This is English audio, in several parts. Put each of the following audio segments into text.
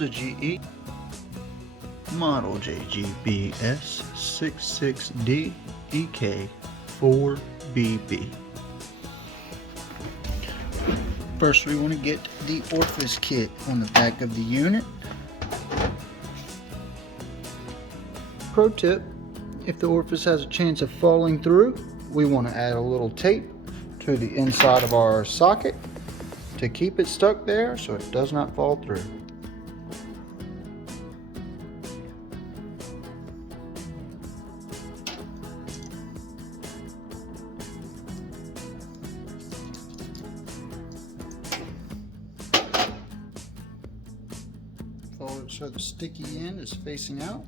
Mazda GE, model JGBS 66D EK4BB. First, we want to get the orifice kit on the back of the unit. Pro tip, if the orifice has a chance of falling through, we want to add a little tape to the inside of our socket to keep it stuck there so it does not fall through. Fold it so the sticky end is facing out.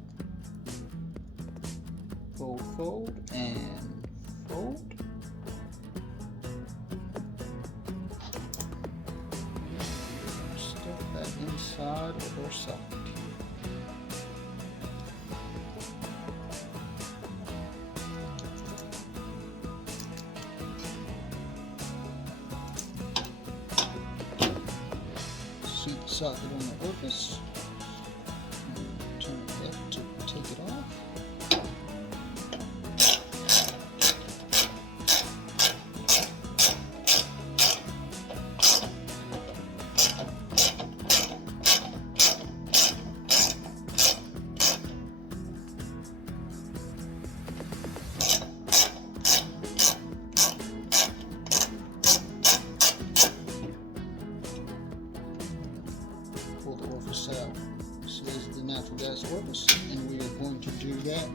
Fold, fold, and fold. Stuff that inside of our socket Seat the socket on the orifice. Turn it left to take it off. Pull the orifice out. So this is the natural gas orifice, and we are going to do that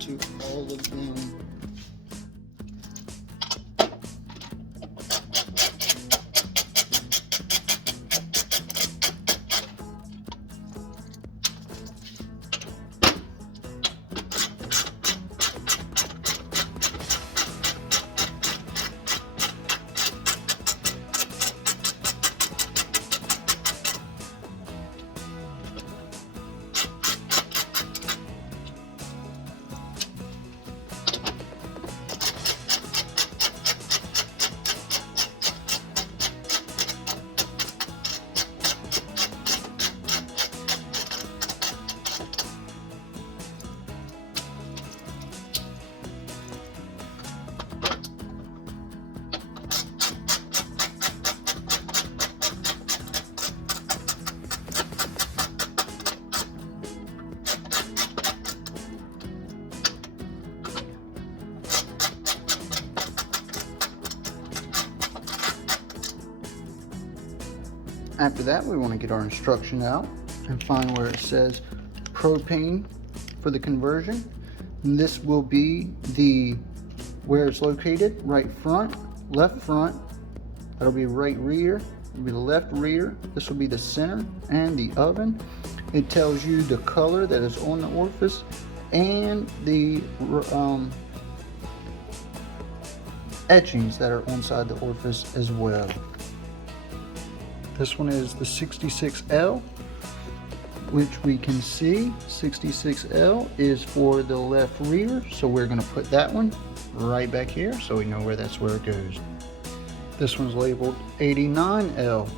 to all of them. After that, we want to get our instruction out and find where it says propane for the conversion. And this will be where it's located: right front, left front. That'll be right rear. It'll be the left rear. This will be the center and the oven. It tells you the color that is on the orifice and the etchings that are inside the orifice as well. This one is the 66L, which we can see 66L is for the left rear, so we're going to put that one right back here so we know that's where it goes. This one's labeled 89L,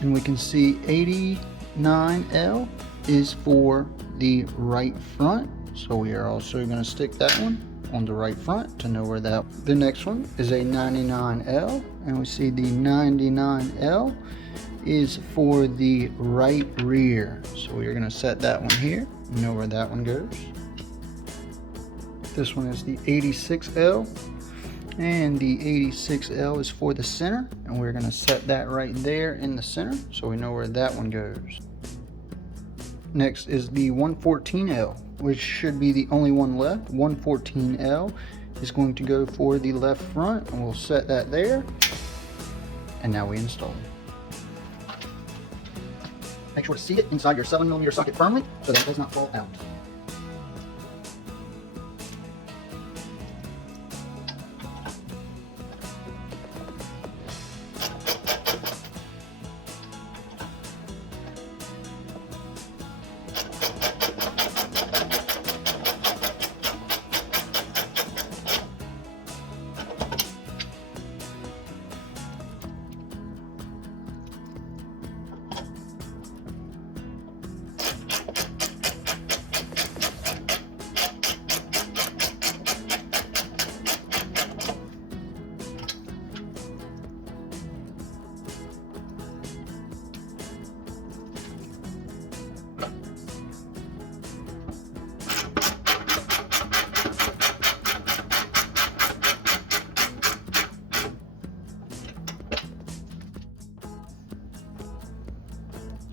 and we can see 89L is for the right front, so we are also going to stick that one on the right front to know where that. The next one is a 99L, and we see the 99L is for the right rear, so we're going to set that one here, know where that one goes. This one is the 86L, and the 86L is for the center, and we're going to set that right there in the center so we know where that one goes. Next is the 114L, which should be the only one left. 114L is going to go for the left front, and we'll set that there, and now we install it. Make sure to seat it inside your 7mm socket firmly so that it does not fall out.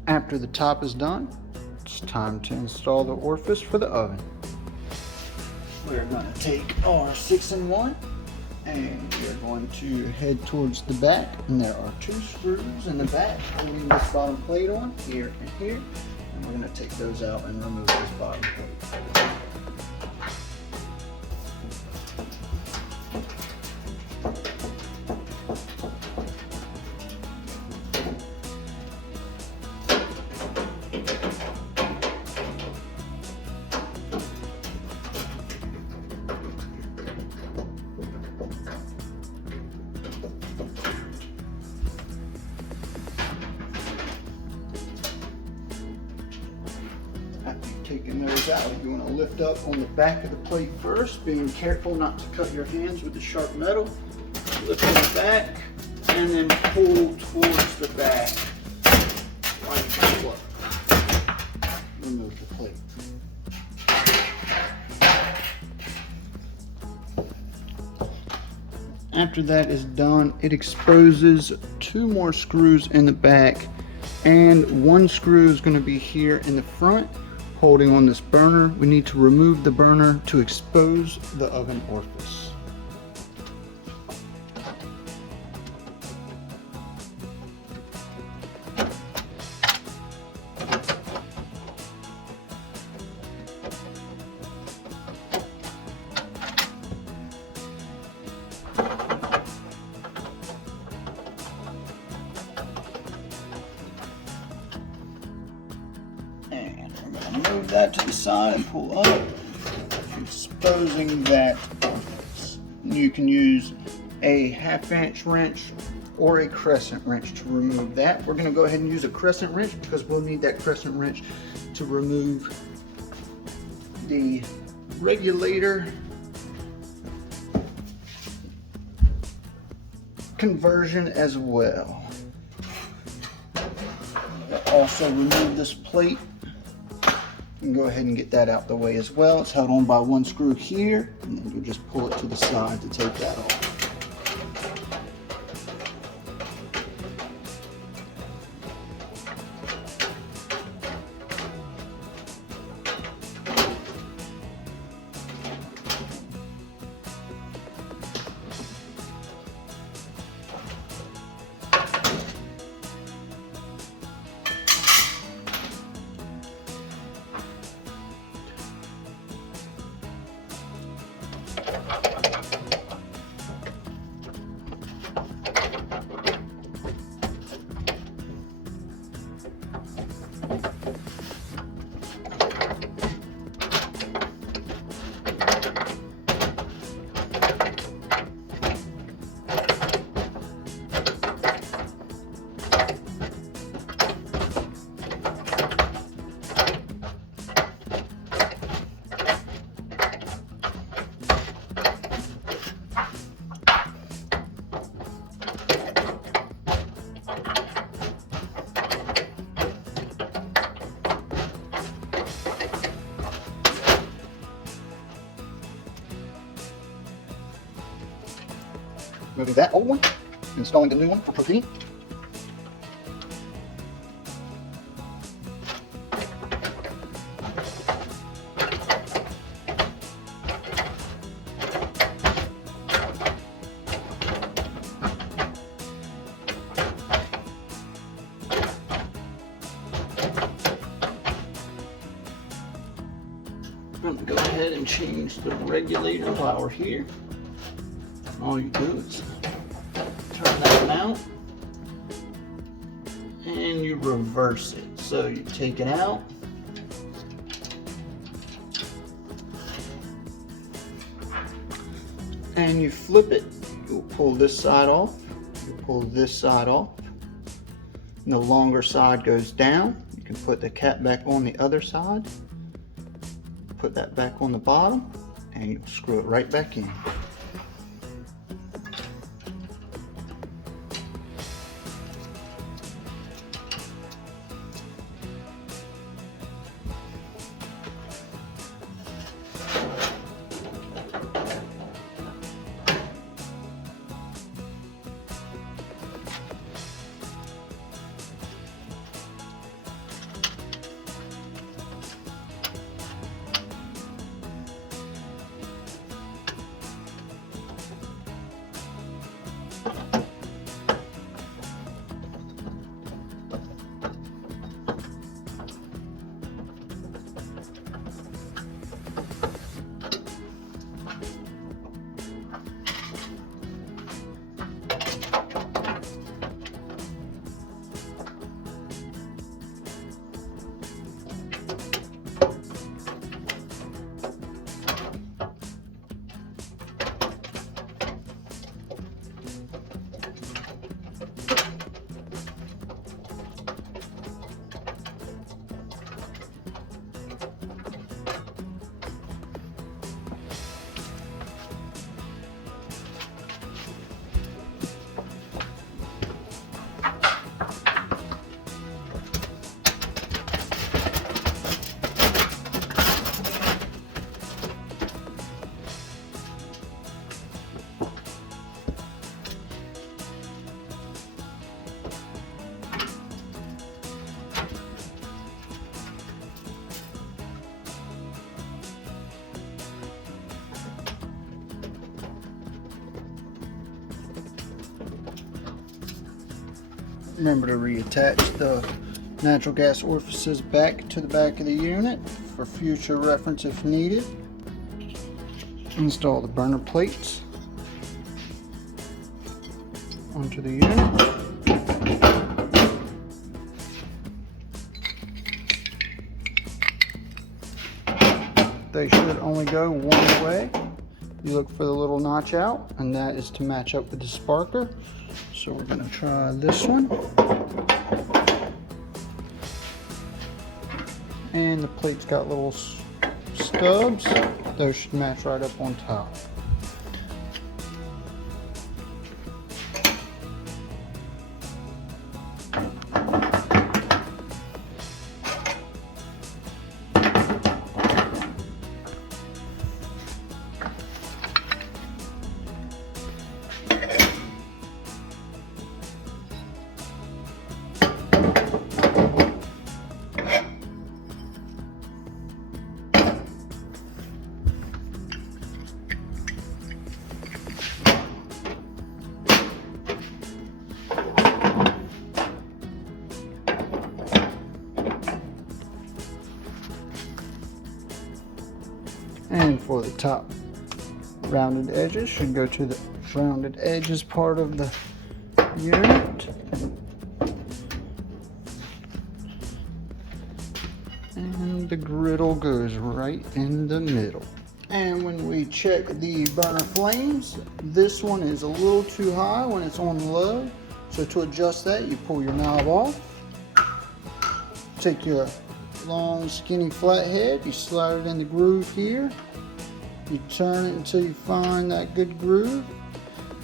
After the top is done, it's time to install the orifice for the oven. We're going to take our 6-in-1 and we're going to head towards the back, and there are 2 screws in the back holding this bottom plate on, here and here, and we're going to take those out and remove this bottom plate. Taking those out, you want to lift up on the back of the plate first, being careful not to cut your hands with the sharp metal. Lift on the back and then pull towards the back. Like so. Remove the plate. After that is done, it exposes 2 more screws in the back, and 1 screw is going to be here in the front holding on this burner. We need to remove the burner to expose the oven orifice. Move that to the side and pull up, exposing that orifice. You can use a 1/2-inch wrench or a crescent wrench to remove that. We're going to go ahead and use a crescent wrench because we'll need that crescent wrench to remove the regulator conversion as well. We'll also remove this plate. And go ahead and get that out the way as well. It's held on by 1 screw here, and then you just pull it to the side to take that off. Moving that old one, installing the new one for Propane. I'm going to go ahead and change the regulator while we're here. All you do is turn that mount and you reverse it. So you take it out, and you flip it. You'll pull this side off, you pull this side off, and the longer side goes down. You can put the cap back on the other side, put that back on the bottom, and you'll screw it right back in. Remember to reattach the natural gas orifices back to the back of the unit for future reference if needed. Install the burner plates onto the unit. They should only go one way. You look for the little notch out, and that is to match up with the sparker. So we're going to try this one. And the plate's got little stubs. Those should match right up on top. And for the top rounded edges, should go to the rounded edges part of the unit. And the griddle goes right in the middle. And when we check the burner flames, this one is a little too high when it's on low. So to adjust that, you pull your knob off. Take your long skinny flathead, you slide it in the groove here, you turn it until you find that good groove,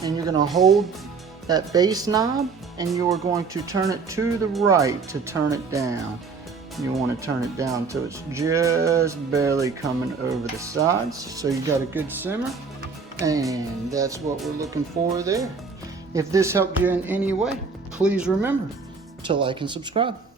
and you're going to hold that base knob and you're going to turn it to the right to turn it down. You want to turn it down until it's just barely coming over the sides, so you got a good simmer, and that's what we're looking for there. If this helped you in any way, please remember to like and subscribe.